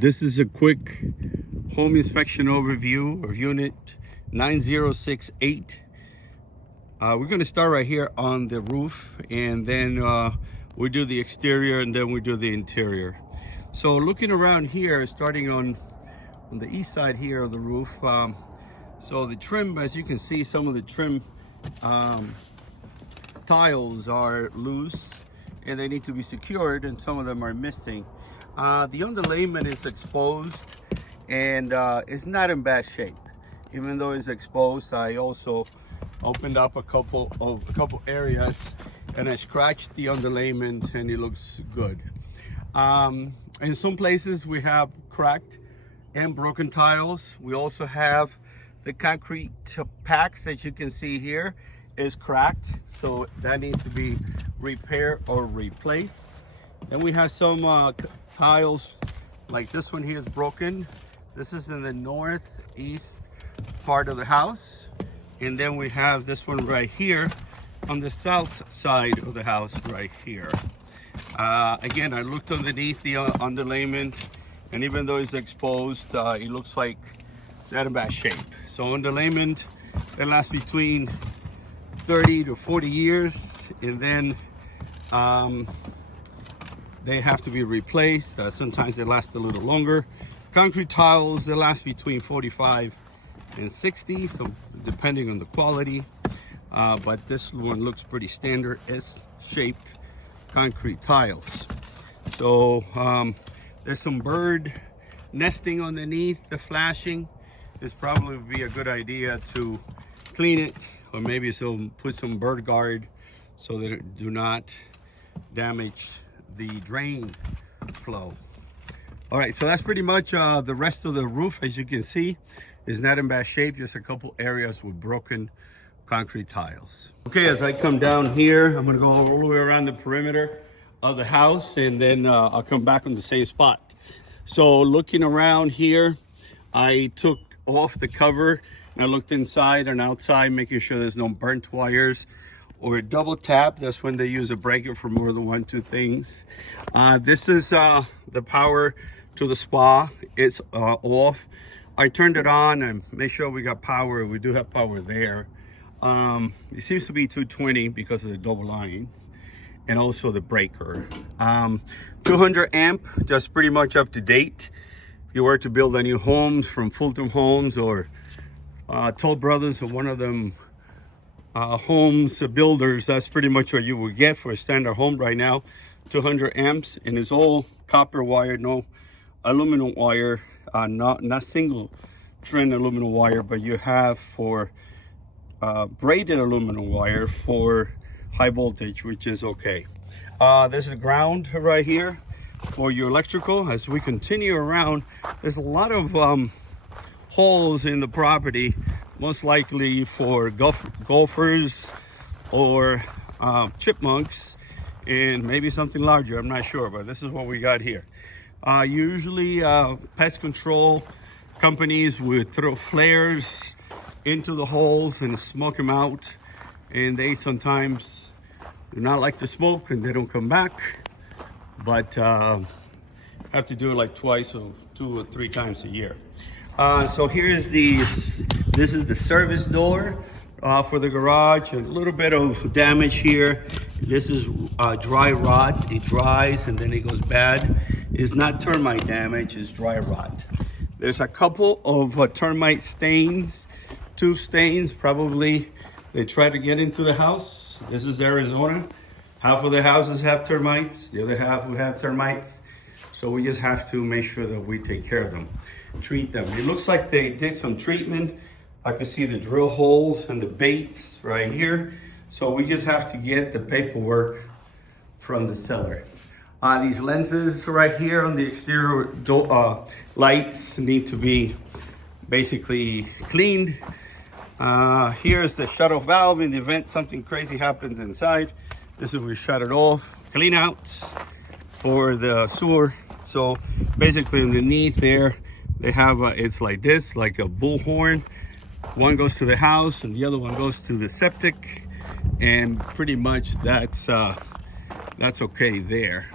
This is a quick home inspection overview of unit 9068. We're going to start right here on the roof, and then we do the exterior, and then we do the interior. So looking around here, starting on the east side here of the roof, so the trim, as you can see, some of the trim tiles are loose and they need to be secured, and some of them are missing. The underlayment is exposed, and it's not in bad shape. Even though it's exposed, I also opened up a couple areas and I scratched the underlayment, and it looks good. In some places we have cracked and broken tiles. We also have the concrete packs that you can see here is cracked, so that needs to be repaired or replaced. Then we have some tiles, like this one here is broken. This is in the northeast part of the house. And then we have this one right here on the south side of the house right here. Again, I looked underneath the underlayment, and even though it's exposed, it looks like it's not in bad shape. So underlayment, they last between 30 to 40 years, and then they have to be replaced. Sometimes they last a little longer. Concrete tiles, they last between 45 and 60, so depending on the quality. But this one looks pretty standard S-shaped concrete tiles. So there's some bird nesting underneath the flashing. This probably would be a good idea to clean it, or maybe put some bird guard so that it do not damage the drain flow. All right, so that's pretty much the rest of the roof. As you can see, is not in bad shape, just a couple areas with broken concrete tiles. Okay, as I come down here, I'm gonna go all the way around the perimeter of the house, and then I'll come back on the same spot. So looking around here, I took off the cover and I looked inside and outside, making sure there's no burnt wires or double tap. That's when they use a breaker for more than 1-2 things. This is the power to the spa. It's off. I turned it on and made sure we got power. We do have power there. It seems to be 220 because of the double lines, and also the breaker. 200 amp, just pretty much up to date. If you were to build a new home from Fulton Homes or Toll Brothers, or one of them homes builders, that's pretty much what you would get for a standard home right now. 200 amps, and it's all copper wire, no aluminum wire, not single strand aluminum wire, but you have for braided aluminum wire for high voltage, which is okay. There's a ground right here for your electrical. As we continue around, there's a lot of holes in the property, most likely for golfers or chipmunks, and maybe something larger, I'm not sure, but this is what we got here. Usually pest control companies would throw flares into the holes and smoke them out, and they sometimes do not like the smoke and they don't come back, but have to do it like twice or 2 or 3 times a year. So here's this is the service door for the garage. A little bit of damage here. This is dry rot. It dries and then it goes bad. It's not termite damage, it's dry rot. There's a couple of termite stains, 2 stains, probably they try to get into the house. This is Arizona. Half of the houses have termites, the other half will have termites. So we just have to make sure that we take care of them, treat them. It looks like they did some treatment. I can see the drill holes and the baits right here. So we just have to get the paperwork from the seller. These lenses right here on the exterior lights need to be basically cleaned. Here's the shut-off valve in the event something crazy happens inside. This is where we shut it off. Clean outs for the sewer. So basically underneath there, they have it's like this, like a bullhorn. One goes to the house and the other one goes to the septic, and pretty much that's okay there.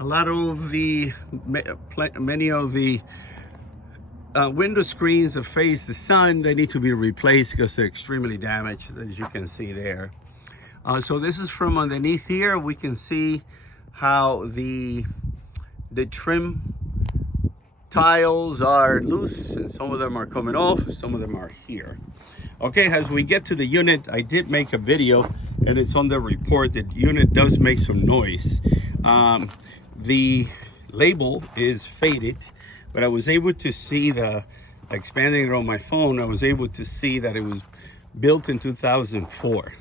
a lot of the, many of the window screens that face the sun, they need to be replaced because they're extremely damaged, as you can see there. So this is from underneath here. We can see how the trim tiles are loose, and some of them are coming off, some of them are here. Okay, as we get to the unit, I did make a video, and it's on the report that unit does make some noise. The label is faded, but I was able to see expanding it on my phone, I was able to see that it was built in 2004.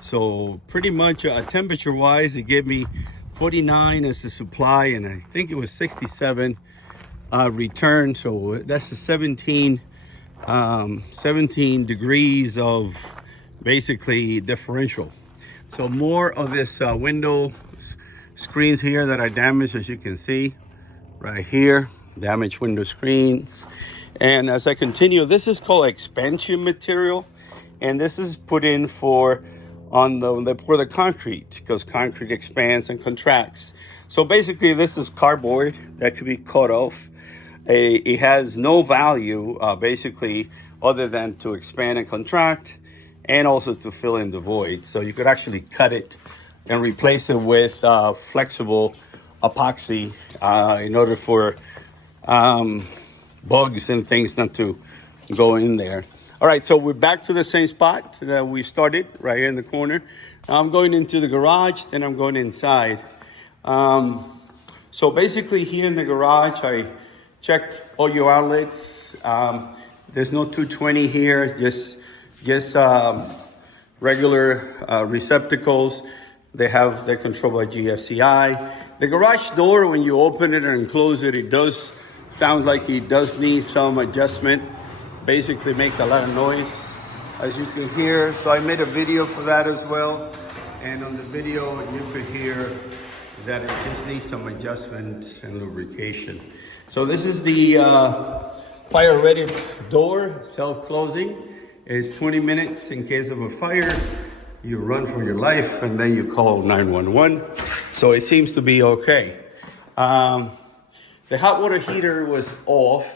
So pretty much temperature wise, it gave me 49 as the supply, and I think it was 67 return. So that's a 17 degrees of basically differential. So more of this window screens here that are damaged, as you can see right here, damaged window screens. And as I continue, this is called expansion material, and this is put in for the concrete, because concrete expands and contracts. So basically this is cardboard that could be cut off. It has no value basically other than to expand and contract, and also to fill in the void. So you could actually cut it and replace it with flexible epoxy in order for bugs and things not to go in there. All right, so we're back to the same spot that we started, right here in the corner. I'm going into the garage, then I'm going inside. So basically here in the garage, I checked all your outlets. There's no 220 here, just regular receptacles. They're controlled by GFCI. The garage door, when you open it and close it, it does sound like it does need some adjustment. Basically makes a lot of noise, as you can hear. So I made a video for that as well. And on the video, you could hear that it just needs some adjustment and lubrication. So this is the fire-rated door, self-closing. It's 20 minutes in case of a fire. You run for your life, and then you call 911. So it seems to be okay. The hot water heater was off,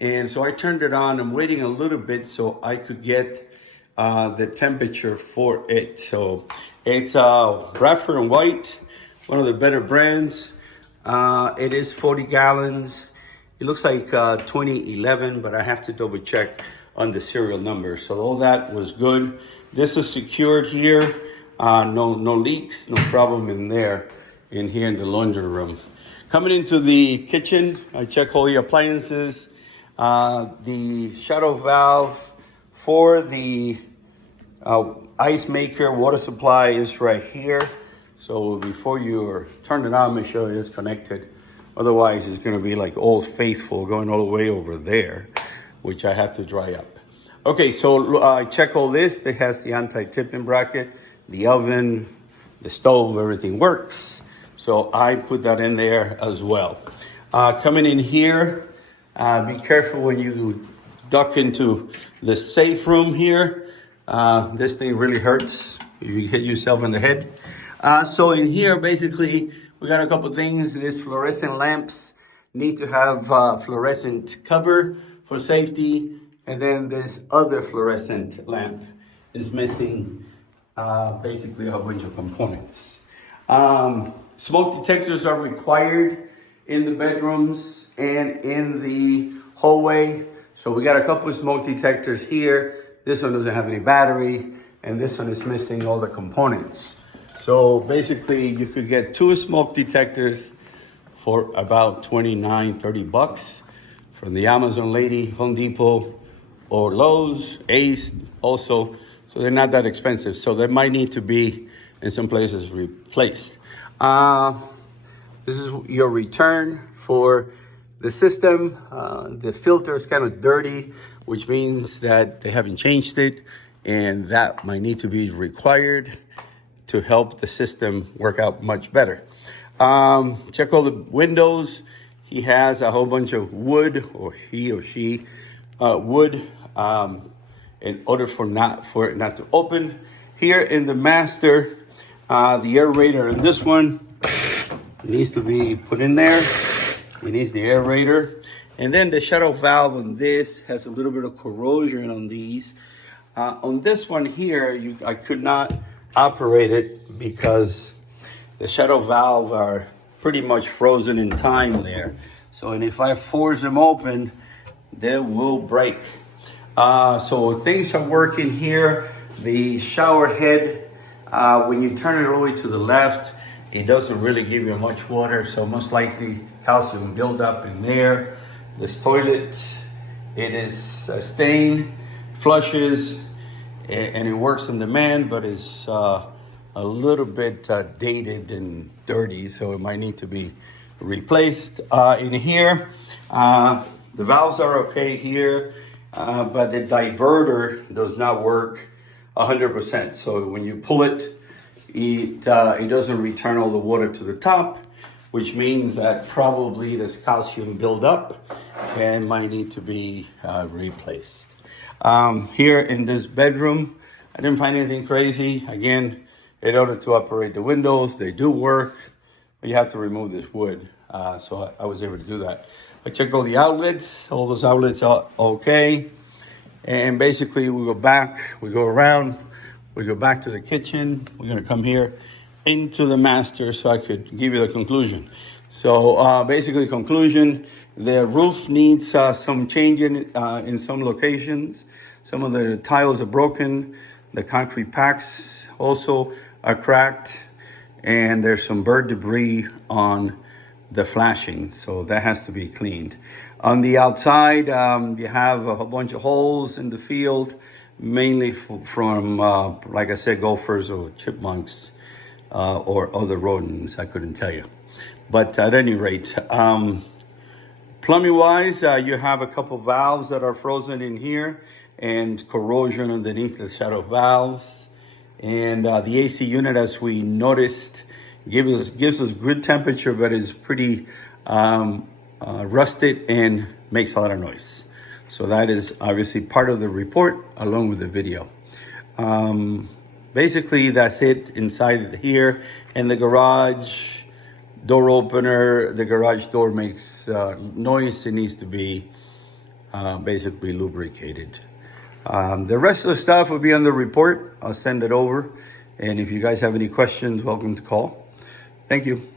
and so I turned it on. I'm waiting a little bit so I could get the temperature for it. So it's Bradford & White, one of the better brands. It is 40 gallons. It looks like 2011, but I have to double check on the serial number. So all that was good. This is secured here. No leaks, no problem in there, in here in the laundry room. Coming into the kitchen, I check all the appliances. The shuttle valve for the ice maker water supply is right here. So before you turn it on, make sure it is connected. Otherwise, it's going to be like Old Faithful going all the way over there, which I have to dry up. Okay, so I check all this. It has the anti-tipping bracket, the oven, the stove, everything works. So I put that in there as well. Coming in here, be careful when you duck into the safe room here. This thing really hurts if you hit yourself in the head. So in here, basically, we got a couple things. These fluorescent lamps need to have fluorescent cover for safety. And then this other fluorescent lamp is missing basically a whole bunch of components. Smoke detectors are required in the bedrooms and in the hallway. So we got a couple of smoke detectors here. This one doesn't have any battery, and this one is missing all the components. So basically you could get 2 smoke detectors for about 29, 30 bucks from the Amazon lady, Home Depot, or Lowe's, Ace also. So they're not that expensive. So they might need to be in some places replaced. This is your return for the system. The filter is kind of dirty, which means that they haven't changed it, and that might need to be required to help the system work out much better. Check all the windows. He has a whole bunch of wood, or he or she, wood, in order for it not to open. Here in the master, the aerator in this one It needs to be put in there. It needs the aerator. And then the shut off valve on this has a little bit of corrosion on these. On this one here, I could not operate it because the shut off valve are pretty much frozen in time there. So, and if I force them open, they will break. So things are working here. The shower head, when you turn it all the way to the left, it doesn't really give you much water, so most likely calcium buildup in there. This toilet, it is stained, flushes, and it works on demand, but it's a little bit dated and dirty, so it might need to be replaced. In here, the valves are okay here, but the diverter does not work 100%. So when you pull it, it doesn't return all the water to the top, which means that probably there's calcium buildup and might need to be replaced. Here in this bedroom, I didn't find anything crazy. Again, in order to operate the windows, they do work, but you have to remove this wood. So I was able to do that. I checked all the outlets. All those outlets are okay. And basically we go back, we go around, we go back to the kitchen. We're gonna come here into the master so I could give you the conclusion. So basically conclusion, the roof needs some changing in some locations. Some of the tiles are broken. The concrete packs also are cracked. And there's some bird debris on the flashing. So that has to be cleaned. On the outside, you have a whole bunch of holes in the field, mainly from, like I said, gophers or chipmunks or other rodents, I couldn't tell you. But at any rate, plumbing wise, you have a couple valves that are frozen in here and corrosion underneath the shadow valves. And the AC unit, as we noticed, gives us good temperature, but is pretty rusted and makes a lot of noise. So that is obviously part of the report along with the video. Basically, that's it inside here. And the garage door opener, the garage door makes noise. It needs to be basically lubricated. The rest of the stuff will be on the report. I'll send it over. And if you guys have any questions, welcome to call. Thank you.